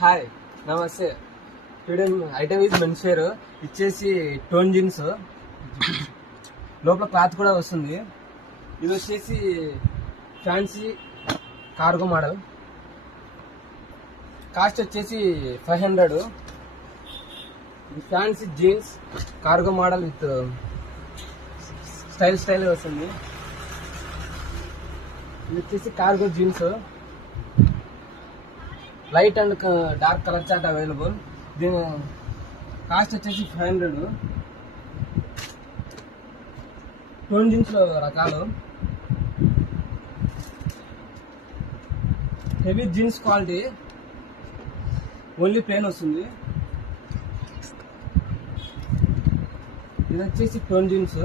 Hi నమస్తే. Today item is men's wear. ఇచ్చేసి tone jeans, లోపల క్లాత్ కూడా వస్తుంది. ఇది వచ్చేసి ఫ్యాన్సీ కార్గో మోడల్. కాస్ట్ వచ్చేసి 500. ఇది fancy jeans cargo model with style వస్తుంది. ఇది వచ్చేసి cargo jeans, light and dark colour chart available. దీని కాస్ట్ వచ్చేసి 500. టోన్ జీన్స్ లో రకాలు, heavy jeans quality, only plane వస్తుంది. ఇది వచ్చేసి టోన్ జీన్స్,